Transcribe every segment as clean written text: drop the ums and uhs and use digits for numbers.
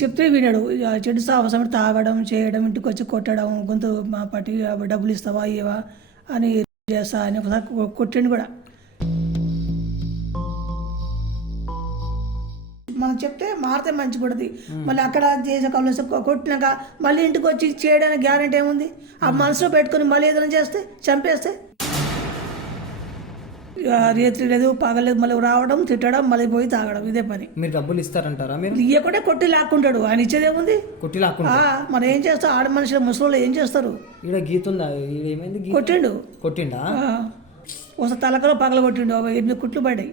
చెప్తే వినడు. ఇక చెడు సాహసం తాగడం, చేయడం, ఇంటికి వచ్చి కొట్టడం, గొంతు మా పట్టి డబ్బులు ఇస్తావా ఇవ్వవా అని చేస్తా అని ఒకసారి కొట్టిండు కూడా. మనం చెప్తే మారితే మంచిగా ఉంటుంది. మళ్ళీ అక్కడ చేసే కళ్ళు కొట్టినాక మళ్ళీ ఇంటికి వచ్చి చేయడానికి గ్యారెంటీ ఏముంది? ఆ మనసులో పెట్టుకుని మళ్ళీ ఏదైనా చేస్తే చంపేస్తే రేత్రి లేదు పగలేదు, మళ్ళీ రావడం తిట్టడం మళ్ళీ పోయి తాగడం, ఇదే పని. మీరు డబ్బులు ఇస్తారంటారా? మీరు ఇవ్వకుంటే కొట్టి లాక్కుంటాడు. ఆయన ఇచ్చేదేముంది? కొట్టి లాక్కుంటా. మనం ఏం చేస్తాం? ఆడ మనుషులు ముసలి ఏం చేస్తారు? ఈడ గీత ఉందా? ఏమైంది? కొట్టిండు. కొట్టిండా? ఒకసారి తలకలో పగల కొట్టిండు, 8 కుట్లు పడ్డాయి.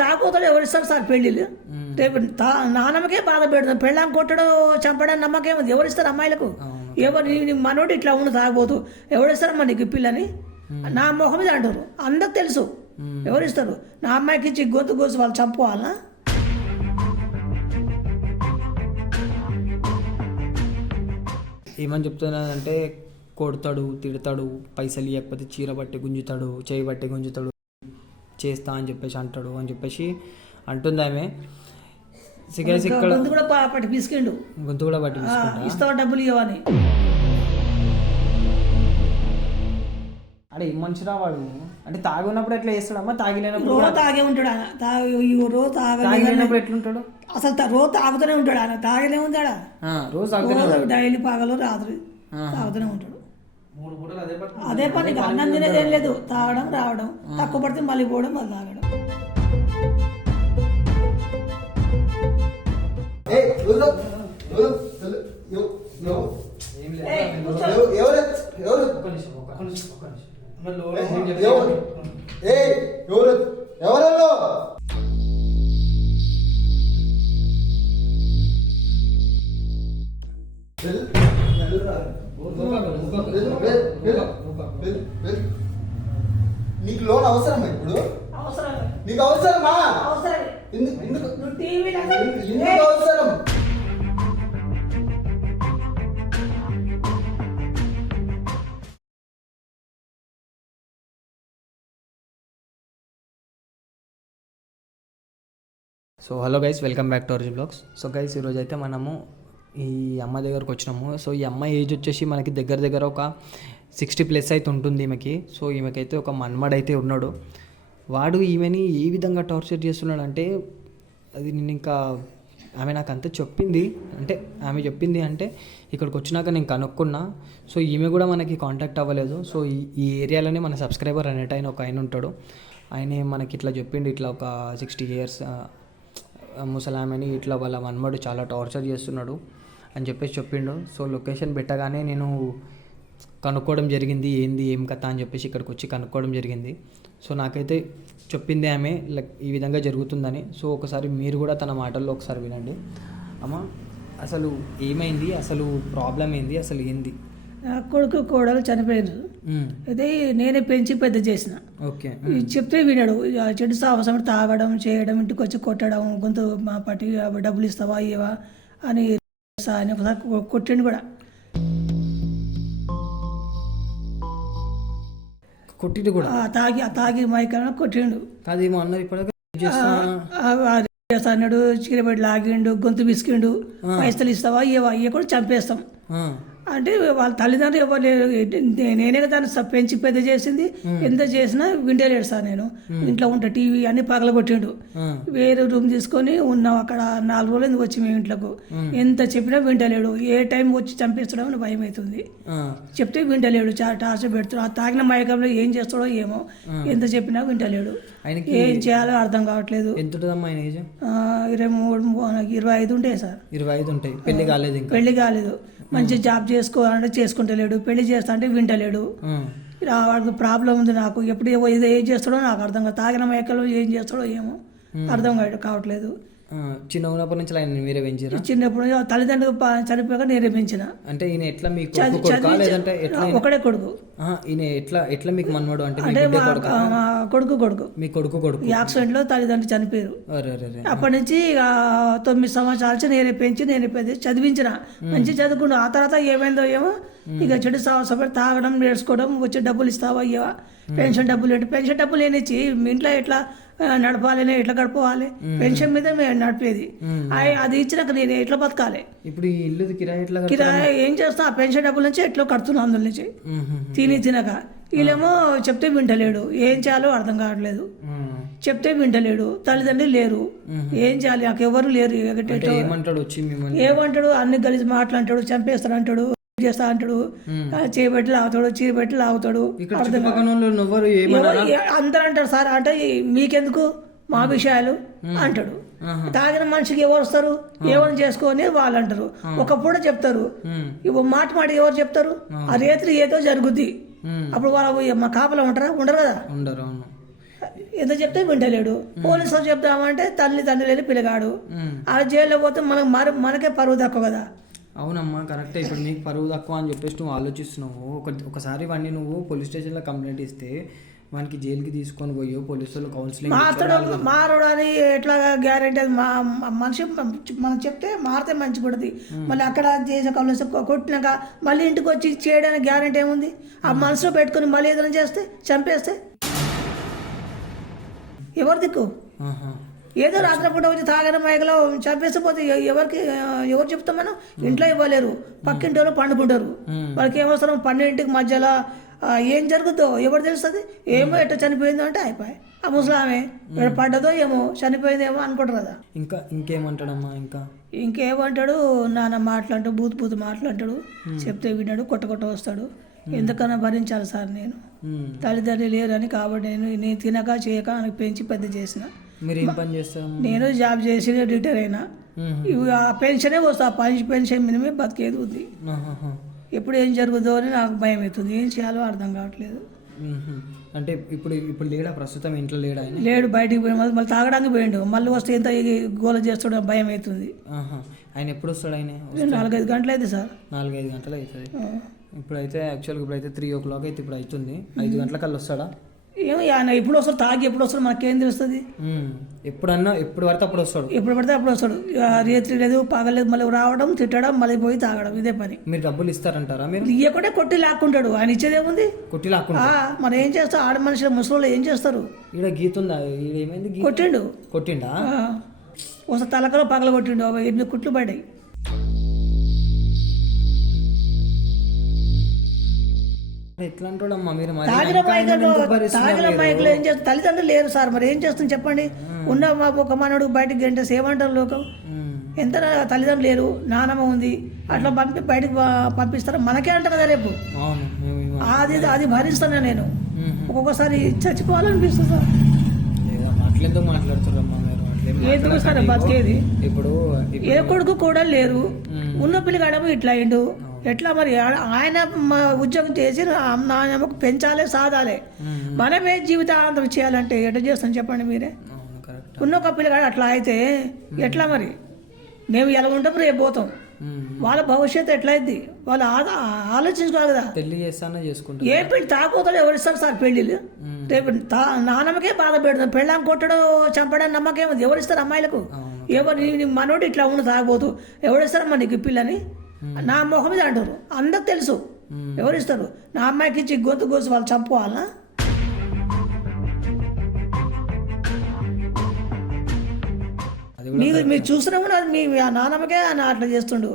తాగుతాడు. ఎవరిస్తారు సార్ పెళ్ళిళ్ళు? రేపు నాన్నమ్మకే బాధ పెడతాం. పెళ్ళాం కొట్టడం చంపడానికి నమ్మకేముంది? ఎవరిస్తారు అమ్మాయిలకు? ఎవరు మనోడు ఇట్లా ఉండి తాగబోతు ఎవరిస్తారమ్మా నీకు పిల్లని? నా మొహం మీద అంటారు. అందరికి తెలుసు ఎవరిస్తారు. నా అమ్మాయికి ఇచ్చి గొంతు కోసి వాళ్ళు చంపుకోవాలనా? ఏమని చెప్తున్నానంటే కొడతాడు, తిడతాడు, పైసలు ఇవ్వకపోతే చీర బట్టి గుంజుతాడు, చేయి బట్టి గుంజుతాడు, చేస్తా అని చెప్పేసి అంటాడు అని చెప్పేసి అంటుంది ఆమె. సిగరెట్స్ ఇక్కడ గొంతు కూడా పట్టి పిసికిండు. గొంతు కూడా పట్టి ఇస్తావా డబ్బులు ఇవ్వని? అడే ఏం మనిషి రావాడు అంటే తాగి ఉన్నప్పుడు ఎట్లా చేస్తాడమ్మా? తాగిలేనప్పుడు రోజు తాగే ఉంటాడు ఆయన. రోజు తాగిలేనప్పుడు ఎట్లుంటాడు? అసలు రోజు తాగుతూనే ఉంటాడు ఆయన. తాగలే ఉంటాడా? రోజు తాగుతూనే డైలీ పగలు రాత్రి తాగుతూనే ఉంటాడు. అదే పని. అన్నం తినేది ఏం లేదు. తాగడం రావడం, తక్కువ పడితే మళ్ళీ పోవడం, మళ్ళీ తాగడం. ఎవరల్లో నీకు లోన్ అవసరమా? ఇప్పుడు నీకు అవసరమా? ఎందుకు అవసరం? So hello guys, welcome back to our blogs. So guys, ఈరోజు అయితే మనము ఈ అమ్మ దగ్గరకు వచ్చినాము. సో ఈ అమ్మ ఏజ్ వచ్చేసి మనకి దగ్గర ఒక 60+ అయితే ఉంటుంది ఈమెకి. సో ఈమెకైతే ఒక మన్మడ్ అయితే ఉన్నాడు. వాడు ఈమెని ఏ విధంగా టార్చర్ చేస్తున్నాడు అంటే, అది నేను ఇంకా ఆమె నాకు అంతా చెప్పింది. అంటే ఆమె చెప్పింది అంటే ఇక్కడికి వచ్చినాక నేను కనుక్కున్నా. సో ఈమె కూడా మనకి కాంటాక్ట్ అవ్వలేదు. సో ఈ ఏరియాలోనే మన సబ్స్క్రైబర్ అనేట ఆయన ఒక ఆయన ఉంటాడు. ఆయనే మనకి ఇట్లా చెప్పిండు, ఇట్లా ఒక 60 years ముసలామెని ఇట్లా వాళ్ళ మన్మడు చాలా టార్చర్ చేస్తున్నాడు అని చెప్పేసి చెప్పిండు. సో లొకేషన్ పెట్టగానే నేను కనుక్కోవడం జరిగింది, ఏంది ఏం కథ అని చెప్పేసి ఇక్కడికి వచ్చి కనుక్కోవడం జరిగింది. సో నాకైతే చెప్పింది ఆమె ఈ విధంగా జరుగుతుందని. సో ఒకసారి మీరు కూడా తన మాటల్లో ఒకసారి వినండి. అమ్మ, అసలు ఏమైంది? అసలు ప్రాబ్లం ఏంది? అసలు ఏంది? కొడుకు కోడలు చనిపోయారు. అయితే నేనే పెంచి పెద్ద చేసిన. ఓకే. చెప్తే వినడు. చెడు సాహసం తాగడం, చేయడం, ఇంటికి వచ్చి కొట్టడం, గొంతు మా పట్టి డబ్బులు ఇస్తావా ఇవ్వవా అని ఒకసారి కొట్టిండు కూడా. కొట్టిండు కూడా? తాగి మైకన్నా కొట్టిండు. అదేమో అన్నది ఇప్పుడు అన్నాడు. చీరబడి లాగిండు, గొంతు బిసికిండు, పైసలు ఇస్తావా ఇవ్వవా, ఇవ్వకుండా చంపేస్తాం అంటే వాళ్ళ తల్లిదండ్రులు ఎవరు లేరు. నేనే దాన్ని పెంచి పెద్ద చేసింది. ఎంత చేసినా వింటలేడు సార్. నేను ఇంట్లో ఉంటా, టీవీ అన్ని పగలగొట్టిండు. వేరే రూమ్ తీసుకొని ఉన్నాం అక్కడ 4 రోజులు ఎందుకు వచ్చి మేము ఇంట్లోకి. ఎంత చెప్పినా వింటలేడు. ఏ టైం వచ్చి చంపేస్తాడో అని భయం అవుతుంది. చెప్తే వింటలేడు. చాలా టార్చర్ పెడుతున్నాడు. ఆ తాగిన మైకంలో ఏం చేస్తాడో ఏమో. ఎంత చెప్పినా వింటలేడు. ఏం చేయాలో అర్థం కావట్లేదు. 25 ఉంటాయి సార్. 25 ఉంటాయి. పెళ్లి కాలేదు? పెళ్లి కాలేదు. మంచి జాబ్ చేసుకోవాలంటే చేసుకుంటలేడు. పెళ్లి చేస్తా అంటే వింటలేడు. వాడికి ప్రాబ్లం ఉంది. నాకు ఎప్పుడు ఏం చేస్తాడో నాకు అర్థం కాదు. తాగిన మేకలు ఏం చేస్తాడో ఏమో అర్థం కావట్లేదు. చిన్న ఉన్నప్పటి నుంచి ఆయన మీరే పెంచారా? చిన్నప్పుడు తల్లిదండ్రులు చనిపోయాక నేనే పెంచిన. అంటే ఈయన ఎట్లా మీకు ఒకడే కొడుకు. ఈయన ఎట్లా మీకు మన్మడు? అంటే కొడుకు మీ కొడుకు యాక్సిడెంట్ లో తల్లిదండ్రులు చనిపోయారు. అప్పటి నుంచి 9 సంవత్సరాల నుంచి నేనే పెంచి నేనే చదివించిన. మంచి చదువుకున్నా. ఆ తర్వాత ఏమైందో ఏమో ఇక చెడు సాహసం తాగడం, నేర్చుకోవడం, వచ్చి డబ్బులు ఇస్తావా అయ్యవా, పెన్షన్ డబ్బులు ఏంటి, పెన్షన్ డబ్బులు ఏనిచ్చి మీ ఇంట్లో ఎట్లా నడపాలి, ఎట్లా గడపవాలి, పెన్షన్ మీద మేము నడిపేది. అది ఇచ్చినాక నేను ఎట్లా బతకాలి? ఇప్పుడు ఈ ఇల్లు కిరాయి ఎట్లా కిరాయి ఏం చేస్తా? ఆ పెన్షన్ డబ్బుల నుంచి ఎట్లా కడుతున్నా, అందులో నుంచి తినక. వీళ్ళేమో చెప్తే వింటలేడు, ఏం చేయాలో అర్థం కావట్లేదు. చెప్తే వింటలేడు, తల్లిదండ్రులు లేరు, ఏం చేయాలి? నాకు ఎవరు లేరు. ఏమంటాడు వచ్చి మిమ్మల్ని? ఏమంటాడు? అన్ని కలిసి మాట్లాంటాడు, చంపేస్తాడు అంటాడు, చేస్తా అంటాడు, చేయబెట్టి లాగుతాడు, చీరబెట్టి లాగుతాడు. అందరూ అంటారు సార్, అంటే మీకెందుకు మా విషయాలు అంటాడు. తాగిన మనిషికి ఎవరు వస్తారు? ఏమని చేసుకొని వాళ్ళు అంటారు. ఒక పూట చెప్తారు, మాట ఎవరు చెప్తారు? ఆ రేత్రి ఏదో జరుగుద్ది. అప్పుడు వాళ్ళు మా కాపలా ఉంటారా? ఉండరు కదా. ఎంత చెప్తే వింటలేడు. పోలీసులు చెప్తామంటే తండ్రి లేని పిల్లగాడు. ఆ జైల్లో పోతే మనకే పరువు తక్కువ కదా. అవునమ్మా, కరెక్టే. ఇప్పుడు నీకు పరువు తక్కువ అని చెప్పేసి నువ్వు ఆలోచిస్తున్నావు. ఒకసారి వాడిని నువ్వు పోలీస్ స్టేషన్లో కంప్లైంట్ ఇస్తే వానికి జైలుకి తీసుకొని పోయి పోలీసులు కౌన్సిలింగ్ మారడు అని ఎట్లా గ్యారెంటీ? అది మనిషి మనం చెప్తే మారితే మంచి పడుతుంది. మళ్ళీ అక్కడ చేసే కౌన్సిల్ కొట్టినాక మళ్ళీ ఇంటికి వచ్చి చేయడానికి గ్యారెంటీ ఏముంది? ఆ మనసులో పెట్టుకుని మళ్ళీ ఏదైనా చేస్తే, చంపేస్తే ఎవరు దిక్కు? ఏదో రాత్రిపూట వచ్చి తాగని మైకలో చంపేస్తే పోతే ఎవరు చెప్తాం? మనం ఇంట్లో ఇవ్వలేరు, పక్కింటి వాళ్ళు పండుకుంటారు. వాళ్ళకి ఏమవసరం? 12ంటికి మధ్యలో ఏం జరుగుతుందో ఎవరు తెలుస్తుంది? ఏమో ఎట్లా చనిపోయిందో అంటే అయిపోయి ఆ ముసలామే పడ్డదో ఏమో చనిపోయిందేమో అనుకుంటారు కదా. ఇంకేమంటాడమ్మా? ఇంకేమంటాడు? నాన్న మాట్లాంటాడు, బూతు మాట్లాంటాడు, చెప్తే విన్నాడు, కొట్ట వస్తాడు. ఎందుకన్నా భరించాలి సార్ నేను? తల్లిదండ్రులు లేరని కాబట్టి నేను తినక చేయక ఆయనకు పెంచి పెద్ద చేసిన. మీరు ఏం పని చేస్తారు? నేను జాబ్ చేసి రిటైర్ అయినా. ఆ పెన్షనే వస్తా, పెన్షన్ మినిమే బతికేది ఉంది. ఎప్పుడు ఏం జరుగుతుందో అని నాకు భయం అవుతుంది. ఏం చేయాలో అర్థం కావట్లేదు. అంటే ఇప్పుడు లేడా? ప్రస్తుతం ఇంట్లో లేడా? లేడు, బయటికి పోయి మళ్ళీ తాగడానికి పోయిండు. మళ్ళీ వస్తే ఎంత గోల చేస్తాడో భయం అవుతుంది. ఆయన ఎప్పుడు వస్తాడు? ఆయన 4-5 గంటలు అయితే సార్. 4-5 గంటలు అవుతుంది. ఇప్పుడైతే యాక్చువల్గా ఇప్పుడైతే 3 o'clock అయితే ఇప్పుడు అవుతుంది. 5 గంటలకల్లా వస్తాడా? ఏమో ఆయన ఎప్పుడు వస్తాడు, తాగి ఎప్పుడు వస్తాడు మనకేం తెలుస్తుంది? ఎప్పుడు పడితే అప్పుడు వస్తాడు. ఎప్పుడు పడితే అప్పుడు వస్తాడు. రేత్రి లేదు, పగలేదు, మళ్ళీ రావడం, తిట్టడం, మళ్ళీ పోయి తాగడం, ఇదే పని. మీరు డబ్బులు ఇస్తారంటారా? మీరు ఇయ్యకుంటే కొట్టి లాక్కుంటాడు. ఆయన ఇచ్చేదేముంది? కొట్టి లాక్కుంటా. మనం ఏం చేస్తాం? ఆడ మనుషులు ముసలి ఏం చేస్తారు? ఈడ గీత ఉందా? ఏమైంది? కొట్టిండా? ఒకసారి తలకలో పగల కొట్టిండు, 8 కుట్లు పడ్డాయి. ఎట్లా అంటాడమ్మా? మీరు తాగిన మైకులు ఏం చేస్తారు? తల్లిదండ్రులు లేరు సార్, మరి ఏం చేస్తుంది చెప్పండి? ఉన్న ఒక మనడు బయటకు గంటేసి ఏమంటారు లోకం? ఎంత తల్లిదండ్రులు లేరు, నానమ్మ ఉంది, అట్లా బయటకు పంపిస్తారు. మనకే అంటారు కదా రేపు. అది భరిస్తున్నా నేను. ఒక్కొక్కసారి చచ్చిపోవాలనిపిస్తుంది సార్. అట్లెందుకు మాట్లాడుతున్నారమ్మా మీరు? ఎందుకు సార్ బతికేది? ఇప్పుడు ఏ కొడుకు కూడా లేరు, ఉన్న పిల్లగాడేమో ఇట్లా అయిండు. ఎట్లా మరి? ఆయన ఉద్యోగం చేసి నాయనమ్మకు పెంచాలి, సాధాలి. మనమే జీవితానంతం చేయాలంటే ఎట్లా చేస్తాం చెప్పండి మీరే? ఉన్న ఒక పిల్లగాడు అట్లా అయితే ఎట్లా మరి? మేము ఎలా ఉంటాం, రేపు పోతాం. వాళ్ళ భవిష్యత్తు ఎట్లయింది? వాళ్ళు ఆలోచించుకోవాలి కదా. పెళ్లి చేస్తానే చేసుకుంటారు. ఏ పెళ్లి? తాగుతాడు ఎవరిస్తారు సార్ పెళ్లిళ్ళు? రేపు నాన్నమ్మకే బాధ పెడతాం. పెళ్ళాం కొట్టడం, చంపడం నమ్మకం ఉంది. ఎవరిస్తారు అమ్మాయిలకు? ఎవరు మనోడు ఇట్లా ఉండి తాగబోతు ఎవరిస్తారమ్మా నీకు పిల్లని? నా మొహం మీద అంటారు, అందరికి తెలుసు. ఎవరిస్తారు? నా అమ్మాయికి ఇచ్చి గొంతు కోసి వాళ్ళు చంపుకోవాలనా? మీరు చూసినా కూడా మీ నాన్నమ్మకే అట్లా చేస్తుండు.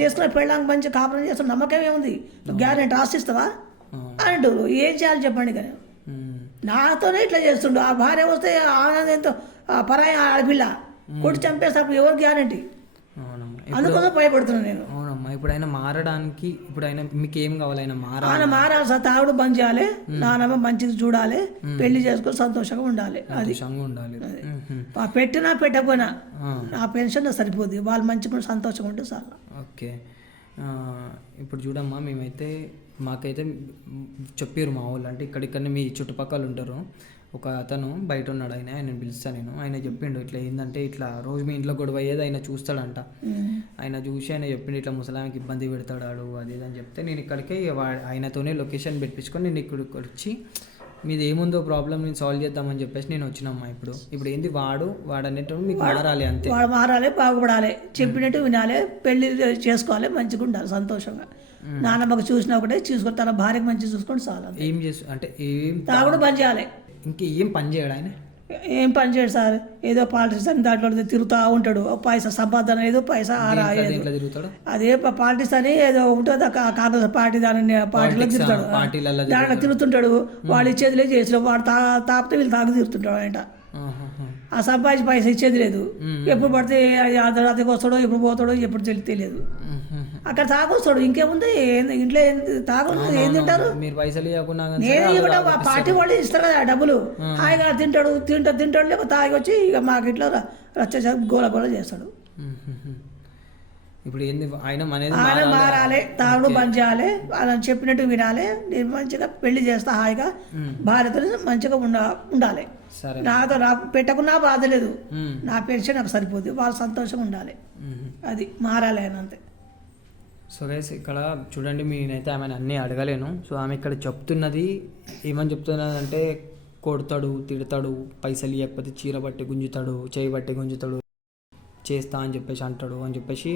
చేసుకున్న పెళ్ళాంకి మంచి కాపురం చేస్తుండు, నమ్మకం ఏముంది? గ్యారెంటీ రాసిస్తావా అంటారు. ఏం చేయాలి చెప్పండి? కానీ నాతోనే ఇట్లా చేస్తుండు. ఆ భార్య వస్తే ఆనందంతో పరాయి ఆడపిల్ల కొట్టి చంపేస్తారు. ఎవరు గ్యారెంటీ? అందుకోసం భయపడుతున్నాను నేను. అవునమ్మా, ఇప్పుడు ఆయన మారడానికి ఇప్పుడు ఆయన మీకు ఏం కావాలి? ఆయన మారాలి సార్. తాగుడు బంద్ చేయాలి, నాన్నమ్మ మంచిది చూడాలి, పెళ్లి చేసుకొని సంతోషంగా ఉండాలి. అది పెట్టినా పెట్టకపోయినా ఆ పెన్షన్ సరిపోద్ది. వాళ్ళు మంచిగా సంతోషంగా ఉంటే సార్. ఓకే, ఇప్పుడు చూడమ్మా, మాకైతే చెప్పారు మా వాళ్ళు, అంటే ఇక్కడిక్కడనే మీ చుట్టుపక్కల ఉంటారు. ఒక అతను బయట ఉన్నాడు, ఆయన పిలుస్తాను ఆయన చెప్పిండు ఇట్లా ఏంటంటే ఇట్లా రోజు మీ ఇంట్లో గొడవ అయ్యేది ఆయన చూస్తాడంట. ఆయన చూసి ఆయన చెప్పిండు ఇట్లా ముసలానికి ఇబ్బంది పెడతాడు అది అని చెప్తే నేను ఇక్కడికే ఆయనతోనే లొకేషన్ పెట్టించుకొని నేను ఇక్కడికి వచ్చి మీది ఏముందో ప్రాబ్లం నేను సాల్వ్ చేద్దామని చెప్పేసి నేను వచ్చినమ్మా. ఇప్పుడు ఏంది వాడు అనేటప్పుడు మీకు మారాలి, అంతే. వాడు మారాలి, బాగుపడాలి, చెప్పినట్టు వినాలి, పెళ్లి చేసుకోవాలి, మంచిగా ఉండాలి, సంతోషంగా. నాన్నమ్మకు చూసినా ఒకటే చూసుకొని తన భార్యకు మంచిగా చూసుకొని చాలు. ఏం చేసు అంటే ఏం తాగుడు బంద్ చేయాలి. ఇంకేం పని చేయడు ఆయన? ఏం పని చేయడు సార్, ఏదో పాలిటిక్స్ అని దాంట్లో తిరుగుతూ ఉంటాడు. పైసా సంపాదన ఏదో పైసా ఆరా ఇట్లా తిరుగుతాడు అదే పాలిటిక్స్ అని ఏదో ఉంటుంది కాంగ్రెస్ పార్టీ దాని పార్టీలో తిరుగుతాడు, పార్టీలలో దాంట్లో తిరుగుతుంటాడు. వాడు ఇచ్చేది లేదు చేసిన వాడు తాపితే వీళ్ళు తాగు తిరుగుతుంటాడు ఆయన. ఆ సంపాదించి పైసా ఇచ్చేది లేదు. ఎప్పుడు పడితే అర్ధరాత్రికి వస్తాడో, ఎప్పుడు పోతాడో, ఎప్పుడు తెలియదు. అక్కడ తాగొస్తాడు, ఇంకేముంది ఇంట్లో తాగు ఏం తింటారు. మీరు పైసలు ఇవ్వకుండా నేను ఇవ్వడం ఆ పార్టీ వాళ్ళు ఇస్తారు కదా డబ్బులు, హాయిగా తింటాడు లేకపోతే తాగి వచ్చి ఇక మాకు ఇట్లా రచ్చ గోల చేస్తాడు. ఇప్పుడు ఏంది ఆయన ఆయన మారాలి, తాగుడు బంద్ చేయాలి, వాళ్ళని చెప్పినట్టు వినాలి. నేను మంచిగా పెళ్లి చేస్తా, హాయిగా భార్యతో మంచిగా ఉండాలి. నాతో నాకు పెట్టకున్నా బాధ లేదు, నా పెన్షన్ నాకు సరిపోద్ది, వాళ్ళు సంతోషంగా ఉండాలి. అది మారాలి ఆయన అంతే. సో గైస్ ఇక్కడ చూడండి, నేనైతే ఆమెను అన్నీ అడగలేను. సో ఆమె ఇక్కడ చెప్తున్నది ఏమని చెప్తున్నది అంటే కొడతాడు, తిడతాడు, పైసలు ఇవ్వకపోతే చీర బట్టి గుంజుతాడు, చేయి బట్టి గుంజుతాడు, చేస్తా అని చెప్పేసి అంటాడు అని చెప్పేసి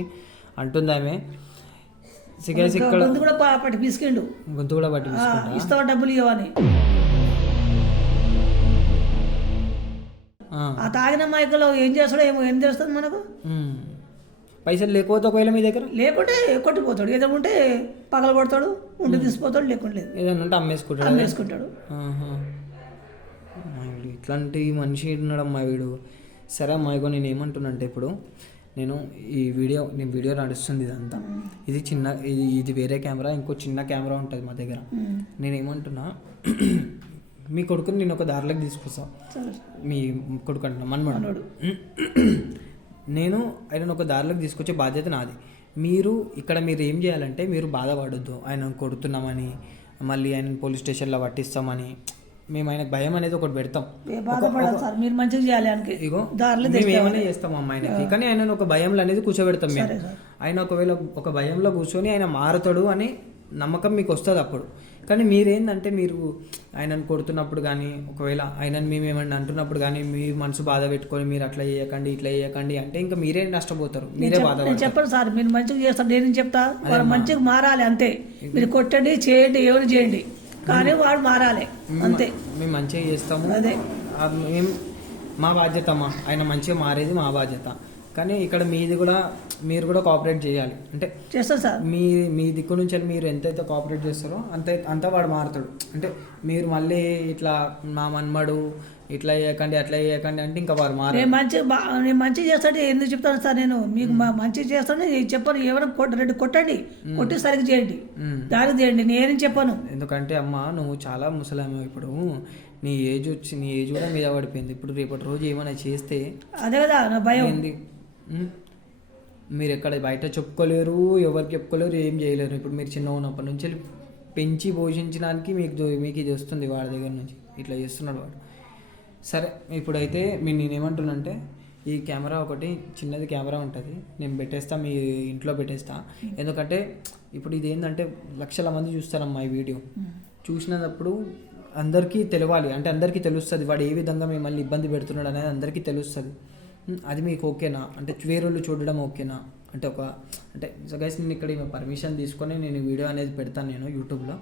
అంటుంది ఆమె. ఇక్కడ గొంతు కూడా పట్టి పిసికిండు, గొంతు కూడా పట్టి ఇస్తావా డబ్బులు ఇవ్వని. ఆ తాగిన మైకులో ఏం చేస్తాడో ఏం చేస్తుంది మనకు. పైసలు లేకపోతే ఒకవేళ మీ దగ్గర లేకుంటే కొట్టిపోతాడు, ఏదో ఉంటే పగల కొడతాడు, ఉండి తీసిపోతాడు, లేకుంటే లేదు ఏదైనా ఉంటే అమ్మేసుకుంటాడు. ఇట్లాంటి మనిషి ఉన్నాడమ్మా వీడు. సరే అమ్మా, ఇగో నేను ఏమంటున్నానంటే ఇప్పుడు నేను వీడియో నడుస్తుంది ఇదంతా, ఇది చిన్న ఇది వేరే కెమెరా, ఇంకో చిన్న కెమెరా ఉంటుంది మా దగ్గర. నేనేమంటున్నా, మీ కొడుకుని నేను ఒక దారిలోకి తీసుకొస్తా. మీ కొడుకు అంటున్నా మనమడు, నేను ఆయన ఒక దారిలోకి తీసుకొచ్చే బాధ్యత నాది. మీరు ఏం చేయాలంటే మీరు బాధపడొద్దు, ఆయన కొడుతున్నామని మళ్ళీ ఆయన పోలీస్ స్టేషన్లో పట్టిస్తామని. మేము ఆయనకు భయం అనేది ఒకటి పెడతాం, మీరు మంచిగా చేయాలి. ఇగో మేము ఏమైనా చేస్తాం అమ్మ ఆయనకి, కానీ ఆయన ఒక భయంలో అనేది కూర్చోబెడతాం మేము. ఆయన ఒకవేళ ఒక భయంలో కూర్చొని ఆయన మారుతాడు అని నమ్మకం మీకు వస్తుంది అప్పుడు. కానీ మీరేంటంటే మీరు ఆయనను కొడుతున్నప్పుడు కానీ, ఒకవేళ ఆయనను మేము ఏమన్నా అంటున్నప్పుడు కానీ మీ మనసు బాధ పెట్టుకొని మీరు అట్లా చేయకండి ఇట్లా చేయకండి అంటే ఇంకా మీరే నష్టపోతారు, మీరే బాధ. చెప్పండి సార్, మీరు మంచిగా చేస్తారు, నేను చెప్తా, వాళ్ళు మంచిగా మారాలి అంతే. మీరు కొట్టండి, చేయండి, ఎవరు చేయండి, కానీ వాడు మారాలి అంతే. మేము మంచిగా చేస్తాము, అదే మా బాధ్యత అమ్మా. ఆయన మంచిగా మారేది మా బాధ్యత. కానీ ఇక్కడ మీరు కూడా కోఆపరేట్ చేయాలి. అంటే చేస్తారు సార్, మీ దిక్కు నుంచి మీరు ఎంతైతే కోఆపరేట్ చేస్తారో అంతా వాడు మారుతాడు. అంటే మీరు మళ్ళీ ఇట్లా మా మన్మడు ఇట్లా చేయకండి అట్లా చేయకండి అంటే ఇంకా వారు మారు. నేను మంచిగా చేస్తాడు ఎందుకు చెప్తాను సార్, నేను మీకు మంచిగా చేస్తాను చెప్పాను. ఎవరైనా కొట్టండి, కొట్టి సరిగ్గా చేయండి, దానికి చేయండి, నేనేం చెప్పాను. ఎందుకంటే అమ్మ నువ్వు చాలా ముసలామే, ఇప్పుడు నీ ఏజ్ కూడా మీద పడిపోయింది. ఇప్పుడు రేపటి రోజు ఏమైనా చేస్తే అదే కదా నా భయం. ఏంది, మీరు ఎక్కడ బయట చెప్పుకోలేరు, ఎవరికి చెప్పుకోలేరు, ఏం చేయలేరు. ఇప్పుడు మీరు చిన్న ఉన్నప్పటి నుంచి పెంచి పోషించడానికి మీకు ఇది వస్తుంది వాడి దగ్గర నుంచి, ఇట్లా చేస్తున్నాడు వాడు. సరే ఇప్పుడైతే నేనేమంటున్నానంటే ఈ కెమెరా ఒకటి చిన్నది కెమెరా ఉంటుంది, నేను పెట్టేస్తా, మీ ఇంట్లో పెట్టేస్తా. ఎందుకంటే ఇప్పుడు ఇది ఏంటంటే లక్షల మంది చూస్తారమ్మా ఈ వీడియో. చూసినప్పుడు అందరికీ తెలవాలి, అంటే అందరికీ తెలుస్తుంది వాడు ఏ విధంగా మిమ్మల్ని ఇబ్బంది పెడుతున్నాడు అనేది అందరికీ తెలుస్తుంది. అది మీకు ఓకేనా, అంటే వేరేళ్ళు చూడడం ఓకేనా అంటే సో గైస్ నేను ఇక్కడ పర్మిషన్ తీసుకొని నేను వీడియో అనేది పెడతాను నేను యూట్యూబ్లో.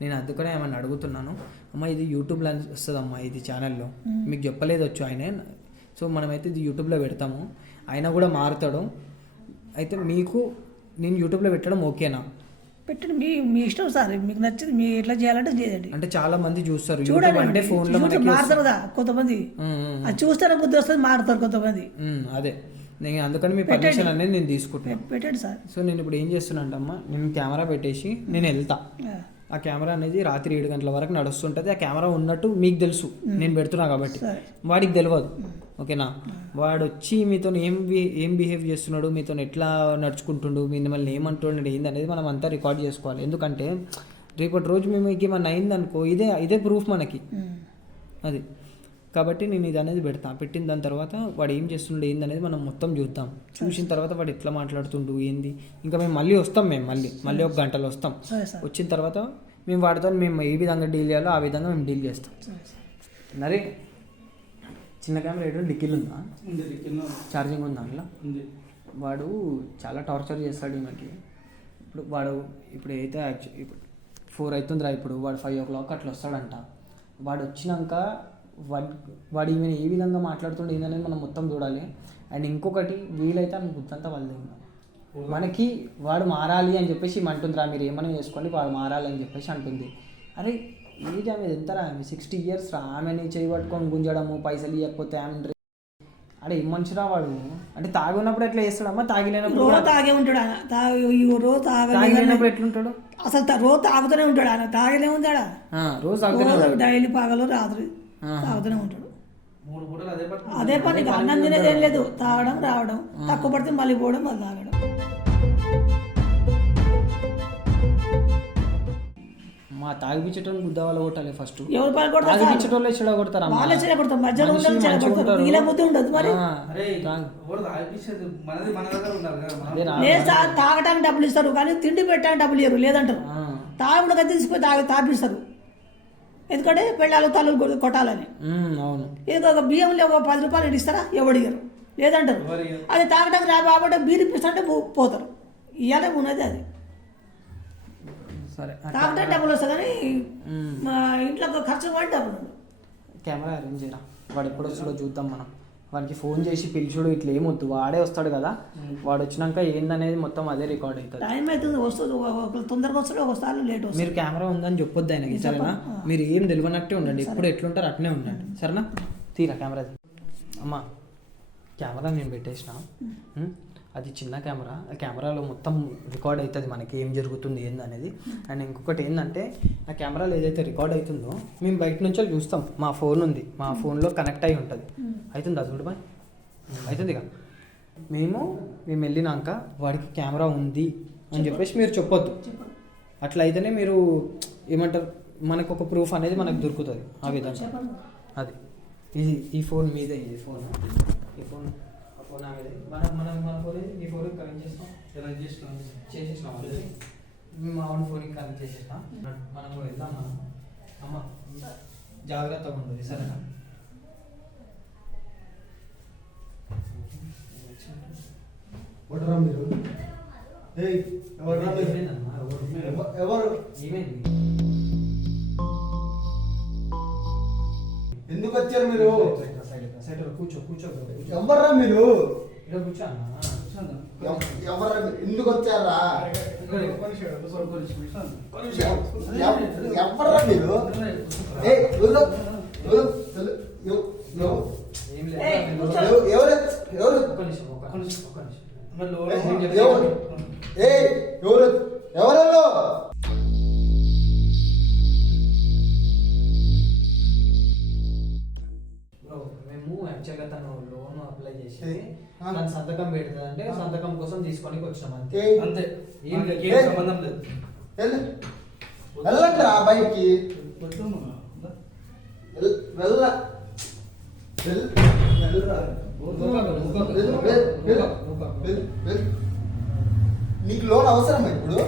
నేను అందుకనే ఏమన్నా అడుగుతున్నాను, అమ్మ ఇది యూట్యూబ్లో వస్తుందమ్మా, ఇది ఛానల్లో మీకు చెప్పలేదు వచ్చు ఆయనే. సో మనమైతే ఇది యూట్యూబ్లో పెడతాము, ఆయన కూడా మారుతాడు. అయితే నేను యూట్యూబ్లో పెట్టడం ఓకేనా? పెట్టండి, మీ ఇష్టం సార్, మీకు నచ్చింది మీరు ఎట్లా చేయాలంటే చేయండి. అంటే చాలా మంది చూస్తారు అంటే ఫోన్లో మారుతారు కదా కొంతమంది, అది చూస్తేనే బుద్ధి వస్తుంది, మారుతారు కొంతమంది. అదే నేను అందుకని మీ పర్మిషన్ అనేది నేను తీసుకుంటాను. పెట్టండి సార్. సో నేను ఇప్పుడు ఏం చేస్తున్నా అంటే అమ్మ, నేను కెమెరా పెట్టేసి నేను వెళ్తా. ఆ కెమెరా అనేది రాత్రి 7 గంటల వరకు నడుస్తుంటుంది. ఆ కెమెరా ఉన్నట్టు మీకు తెలుసు, నేను పెడుతున్నా కాబట్టి, వాడికి తెలియదు. ఓకేనా? వాడు వచ్చి మీతో ఏం బిహేవ్ చేస్తున్నాడు, మీతో ఎట్లా నడుచుకుంటుండు, మిమ్మల్ని ఏమంటున్నాడు ఏంది అనేది మనం అంతా రికార్డ్ చేసుకోవాలి. ఎందుకంటే రేపటి రోజు మీకు ఏమన్నా అయిందనుకో ఇదే ప్రూఫ్ మనకి. అది కాబట్టి నేను ఇది అనేది పెట్టిన దాని తర్వాత వాడు ఏం చేస్తుండే ఏంది అనేది మనం మొత్తం చూద్దాం. చూసిన తర్వాత వాడు ఎట్లా మాట్లాడుతుండు ఏంది, ఇంకా మేము మళ్ళీ వస్తాం, మళ్ళీ 1 గంటలో వస్తాం. వచ్చిన తర్వాత వాడితో మేము ఏ విధంగా డీల్ చేయాలో ఆ విధంగా మేము డీల్ చేస్తాం. మరి చిన్న కెమెరా ఏంటో డిక్కీలు ఉందా, ఛార్జింగ్ ఉందా అందులో? వాడు చాలా టార్చర్ చేస్తాడు ఈమెకి. ఇప్పుడు అయితే ఇప్పుడు 4 అవుతుందిరా, ఇప్పుడు వాడు 5 o'clock అట్లా వస్తాడంట. వాడు వచ్చినాక వాడు ఈమెను ఏ విధంగా మాట్లాడుతుండే ఏందనేది మనం మొత్తం చూడాలి. అండ్ ఇంకొకటి వీలైతే అని గుర్తంతా వాళ్ళది. మనకి వాడు మారాలి అని చెప్పేసి అంటుందిరా, మీరు ఏమైనా చేసుకోండి, వాడు మారాలి అని చెప్పేసి అంటుంది. అరే ఏజ్ ఆమె ఎంతరా, ఆమె 60 years రా. ఆమెని చేయి పట్టుకొని గుంజడము, పైసలు ఇవ్వకపోతే ఆమె అడే ఏం మనిషిరా వాడు. అంటే తాగి ఉన్నప్పుడు ఎట్లా చేస్తాడమ్మా, తాగిలేనప్పుడు తాగే ఉంటాడు ఆయన. తాగిలేనప్పుడు ఎట్లుంటాడు అసలు రోజు తాగుతూనే ఉంటాడు ఆయన. తాగలే ఉంటాడా రోజు తాగుతూనే డైలీ పగలు రాత్రి తాగుతూనే ఉంటాడు. అదే పని, అన్నం తినేది ఏం లేదు, తాగడం రావడం, తక్కువ పడితే మళ్ళీ పోవడం, మళ్ళీ తాగడం. మా తాగిపించటం బుద్ధ వాళ్ళు కొట్టాలి ఫస్ట్. ఎవరు పని కొడతారు? తాగిపించటోళ్ళే చెడగొడతారు, వాళ్ళే చెడగొడతారు, మధ్యలో ఉండదు, వీళ్ళ బుద్ధి ఉండదు. మరి లేదు సార్, తాగటానికి డబ్బులు ఇస్తారు కానీ తిండి పెట్టడానికి డబ్బులు ఇవ్వరు, లేదంటారు. తాగుడుగా తీసుకుపోయి తాపిస్తారు, ఎందుకంటే పెళ్ళాలు తల్లు కొట్టాలని. అవును, ఏదో ఒక బియ్యంలో ఒక 10 రూపాయలు ఇస్తారా, ఎవడిగారు, లేదంటారు. అది తాగటానికి రా కాబట్టి బీరు ఇప్పిస్తుంటే పోతారు. ఇవాళ ఉన్నది అది. సరే తాగటానికి డబ్బులు వస్తాయి కానీ మా ఇంట్లో ఖర్చు పడి డబ్బులు. కెమెరా అరేంజ్ చేయరా, వాడు ఎప్పుడు వస్తాడో చూద్దాం మనం. వాడికి ఫోన్ చేసి పిలిచుడు ఇట్లా ఏమొద్దు, వాడే వస్తాడు కదా. వాడు వచ్చినాక ఏందనేది మొత్తం అదే రికార్డ్ అవుతుంది. టైం అవుతుంది, వస్తుంది, తొందరగా వస్తాడు, ఒకసారి లేట్ వస్తుంది. మీరు కెమెరా ఉందని చెప్పొద్దు ఆయనకి, సరేనా? మీరు ఏం తెలియనట్టే ఉండండి, ఎప్పుడు ఎట్లుంటారు అట్నే ఉండండి, సరేనా? తీరా కెమెరా. అమ్మా కెమెరా నేను పెట్టేసిన, అది చిన్న కెమెరా. ఆ కెమెరాలో మొత్తం రికార్డ్ అవుతుంది మనకి ఏం జరుగుతుంది ఏందనేది. అండ్ ఇంకొకటి ఏంటంటే, ఆ కెమెరాలో ఏదైతే రికార్డ్ అవుతుందో మేము బయట నుంచి చూస్తాం. మా ఫోన్ ఉంది, మా ఫోన్లో కనెక్ట్ అయి ఉంటుంది. అవుతుందా చూడు బాయ్, అవుతుంది ఇక. మేము వెళ్ళినాక వాడికి కెమెరా ఉంది అని చెప్పేసి మీరు చెప్పొద్దు. అట్లా అయితేనే మీరు ఏమంటారు, మనకు ఒక ప్రూఫ్ అనేది మనకు దొరుకుతుంది. ఆ విధంగా అది. ఈ ఫోన్ మీదే, ఈ ఫోన్ ఫోన్ ఆమెదే. మన ఫోన్ ఈ ఫోన్ కనెక్ట్ చేసేసినాం ఆల్రెడీ. మా ఓన్ ఫోన్కి కనెక్ట్ చేసేసినా. మనం వెళ్దాం. మనం అమ్మ జాగ్రత్తగా ఉంటుంది, సరేనా? ఎవరు మీరు? ఎవరు? ఎందుకు వచ్చారు మీరు? కూర్చో. ఎవర్రా మీరు? కూర్చో. ఎవర్రా ఎందుకు వచ్చారా? ఎవర్రా మీరు? ఎవరెల్లో? మేము యాక్చువల్గా తను లోన్ అప్లై చేసి తను సంతకం పెడుతుంది అంటే సంతకం కోసం తీసుకొని వచ్చినాం, అంతే. ఏం సంబంధం లేదు. వెళ్ళండి రా బైక్కి. నీకు లోన్ అవసరమా ఇప్పుడు?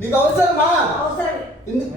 నీకు అవసరమా? ఎందుకు